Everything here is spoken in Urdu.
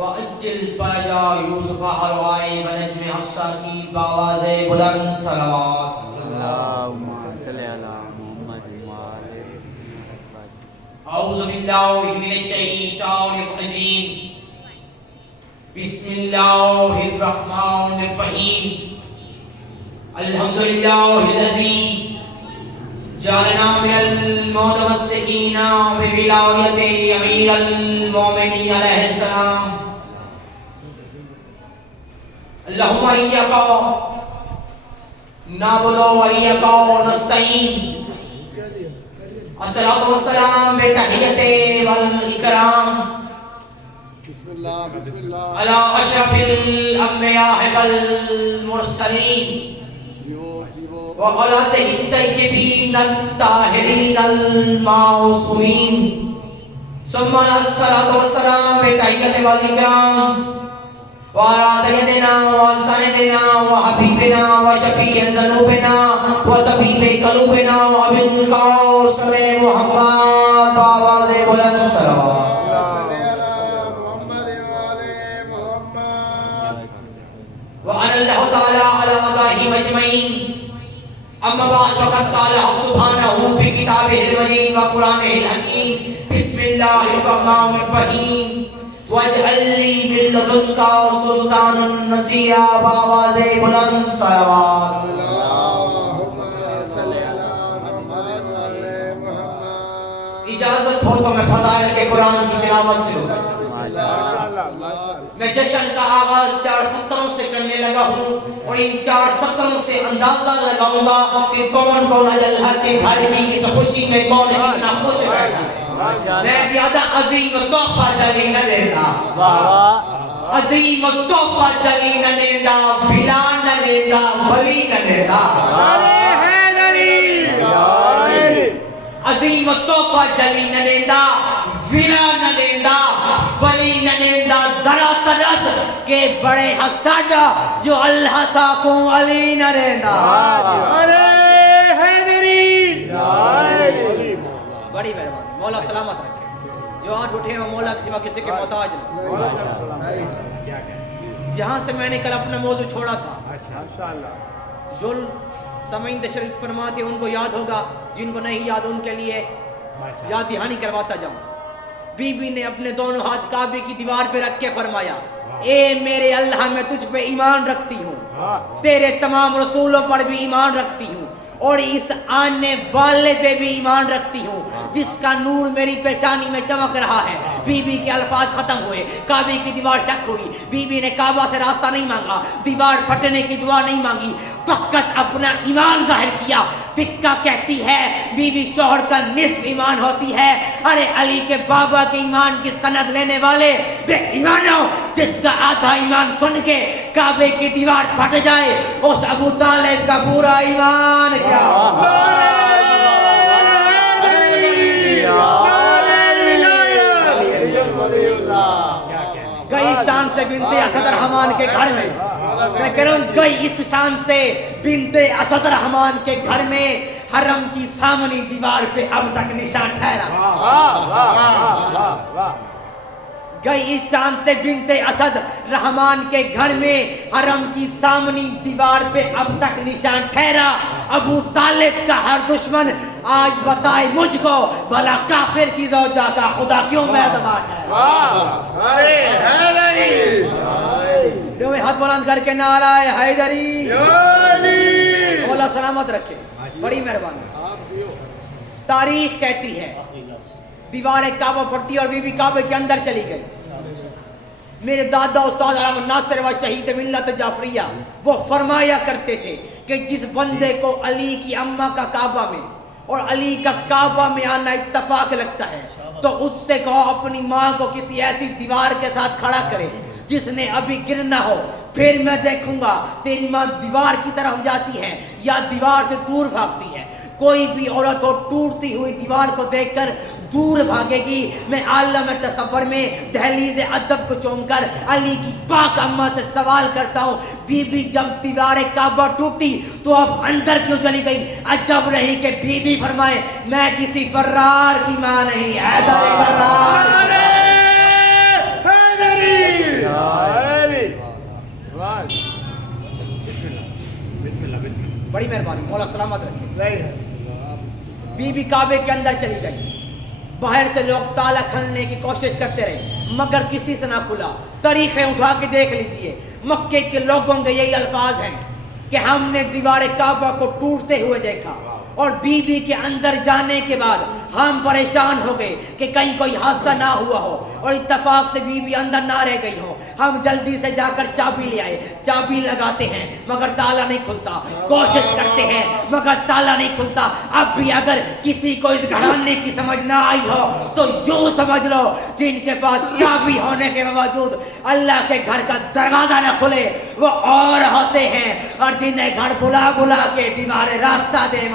وَأَجِّلْ فَرَجَ یوسف حلوائے ونجم حفصہ کی بآواز بلند صلوات اللہم صلی علی محمد وعلی محمد. اعوذ باللہ من الشیطان الرجیم بسم اللہ الرحمن الرحیم الحمدللہ الذی جعلنا من المتمسکین بولایت امیر المومنین علیہ السلام. اللہم ایک نعبد و ایک نستعین. الصلاۃ والسلام بتحیت والاکرام علی اشرف الانبیاء والمرسلین وعلى الطیبین الطاہرین المعصومین. ثم الصلاۃ والسلام بتحیت والاکرام وعلى سيدنا وسندنا وحبيبنا وشفيع ذنوبنا وطبيب قلوبنا وابي القاسم محمد بآواز بلند صلوات. وعلى الله تعالى على آبائهم أجمعين. أما بعد فقد قال حق سبحانه في كتابه المجيد وقرآنه الحكيم. بسم الله الرحمن الرحيم. واجعل لي من لدنك سلطانا نصيرا بآواز بلند صلوات. اجازت ہو تو میں فضائل کے قرآن کی تلاوت سے ہوگا. میں جشن کا آغاز 4 سطروں سے کرنے لگا ہوں اور ان 4 سطروں سے اندازہ لگاؤں گا کہ کون کون اجل حق کے گھر کی اس خوشی میں کون کتنا خوش بیٹھا ہے. میں زیادہ عظیم تحفہ جلی نہ دینا, عظیم تحفہ جلی نہ دینا, بلا نہ دینا, بلی نہ دینا. عظیم تحفہ جلی نہ دینا, ویرا نہ دینا, ولی نہ دینا. ذرا تدس کہ بڑے حسد جو اللہ ساکوں علی نہ دینا. بڑی مہربانی, مولا سلامت رکھے. جو آنکھ اٹھے ہیں مولا کے سوا کسی کے محتاج نہ. جہاں سے میں نے کل اپنا موضوع چھوڑا تھا, جو سامعین تشریف فرماتے ہیں ان کو یاد ہوگا, جن کو نہیں یاد ان کے لیے یاد دہانی کرواتا جاؤں. بی بی نے اپنے دونوں ہاتھ کعبے کی دیوار پہ رکھ کے فرمایا, اے میرے اللہ میں تجھ پہ ایمان رکھتی ہوں, تیرے تمام رسولوں پر بھی ایمان رکھتی ہوں, اور اس آنے والے پہ بھی ایمان رکھتی ہوں جس کا نور میری پیشانی میں چمک رہا ہے. بی بی کے الفاظ ختم ہوئے, کعبے کی دیوار چک ہوئی. بی بی نے کعبہ سے راستہ نہیں مانگا, دیوار پھٹنے کی دعا نہیں مانگی, فقط اپنا ایمان ظاہر کیا. فقہ کہتی ہے بی بی شوہر کا نصف ایمان ہوتی ہے. ارے علی کے بابا کے ایمان کی سند لینے والے بے ایمانوں, جس کا آدھا ایمان سن کے کعبے کی دیوار پھٹ جائے, اس ابو طالب کا پورا ایمان کیا. گئی شان سے بنت اسد رحمان کے گھر میں, میں کہہ رہا ہوں گئی اس شان سے بنت اسد رحمان کے گھر میں, حرم کی سامنی دیوار پہ اب تک نشان ٹھہرا. گئی اس شان سے بنت اسد رحمان کے گھر میں, حرم کی سامنی دیوار پہ اب تک نشان ٹھہرا. ابو طالب کا ہر دشمن آج بتائے مجھ کو, بھلا کافر کی زوجہ کا خدا کیوں میزبان ہے. ہاتھ بلند کر کے نعرہ حیدری. مولا سلامت رکھے, بڑی مہربانی. تاریخ کہتی ہے دیوار کعبہ پھٹی اور بی بی کعبے کے اندر چلی گئی. میرے دادا استاد علامہ ناصر و شہید ملت جعفریہ وہ فرمایا کرتے تھے کہ جس بندے کو علی کی اماں کا کعبہ میں اور علی کا کعبہ میں آنا اتفاق لگتا ہے تو اس سے کہو اپنی ماں کو کسی ایسی دیوار کے ساتھ کھڑا کرے جس نے ابھی گرنا ہو, پھر میں دیکھوں گا تیری ماں دیوار کی طرف جاتی ہے یا دیوار سے دور بھاگتی ہے. کوئی بھی عورت ہو ٹوٹتی ہوئی دیوار کو دیکھ کر دور بھاگے گی. میں عالم تصور میں دہلیز ادب کو چوم کر علی کی پاک اماں سے سوال کرتا ہوں, بی بی جب دیوار کعبہ ٹوٹی تو اب اندر کیوں چلی گئی؟ عجب نہیں کہ بی بی فرمائے میں کسی فرار کی ماں نہیں, حیدر فرار. بڑی مہربانی، مولا سلامت رکھے۔ بی بی کعبے کے اندر چلی گئی، باہر سے لوگ تالا کھولنے کی کوشش کرتے رہے مگر کسی سے نہ کھلا۔ تاریخیں اٹھا کے دیکھ لیجئے، مکے کے لوگوں کے یہی الفاظ ہیں کہ ہم نے دیوار کعبہ کو ٹوٹتے ہوئے دیکھا، اور بی بی کے اندر جانے کے بعد ہم پریشان ہو گئے کہ کہیں کوئی حادثہ نہ ہوا ہو، اور اتفاق سے بی بی اندر نہ رہ گئی ہو۔ ہم جلدی سے جا کر چابی لے آئے، چابی لگاتے ہیں مگر تالا نہیں کھلتا، کوشش کرتے ہیں مگر تالا نہیں کھلتا۔ اب بھی اگر کسی کو اس گھرانے کی سمجھ نہ آئی ہو تو یوں سمجھ لو جن کے پاس چابی ہونے کے باوجود اللہ کے گھر کا دروازہ نہ کھلے وہ اور ہوتے ہیں، اور جنہیں گھر بلا بلا کے دیوارے راستہ دے